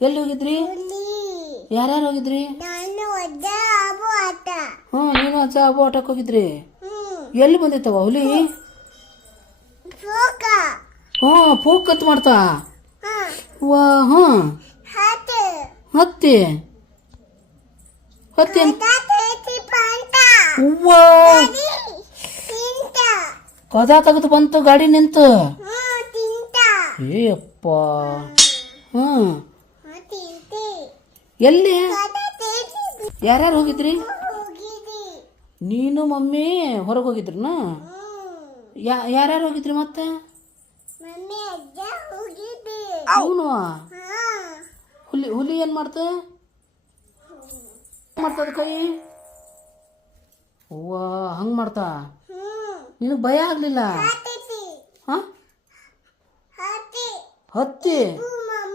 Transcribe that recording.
ಎಲ್ಲಿ ಹೋಗಿದ್ರಿ? ಯಾರ್ಯಾರು ಹೋಗಿದ್ರಿ? ನೀನು ಅಜ್ಜ ಅಬ್ಬು ಆಟಕ್ಕೆ ಹೋಗಿದ್ರಿ. ಎಲ್ಲಿ ಬಂದಿತ್ತವ ಹುಲಿ? ಪೂಕ್ ಕತ್ ಮಾಡ್ತಾ ವಾ. ಹತ್ತಿ ಹತ್ತಿ ಹೂವಾ ಕದ ತೆಗೆದು ಬಂತು ಗಾಡಿ ನಿಂತು. ಏಯಪ್ಪ. ಎಲ್ಲಿ ಯಾರ್ಯಾರು ಹೋಗಿದ್ರಿ? ನೀನು ಮಮ್ಮಿ ಹೊರಗೆ ಹೋಗಿದ್ರನ? ಯಾರ್ಯಾರು ಹೋಗಿದ್ರಿ ಮತ್ತೆ? ಅವನು ಹುಲಿ ಏನು ಮಾಡ್ತ ಮಾಡ್ತದ ಕೈ? ಹೂವ ಹಂಗೆ ಮಾಡ್ತಾ. ನಿನಗೆ ಭಯ ಆಗಲಿಲ್ಲ? ಹತ್ತಿ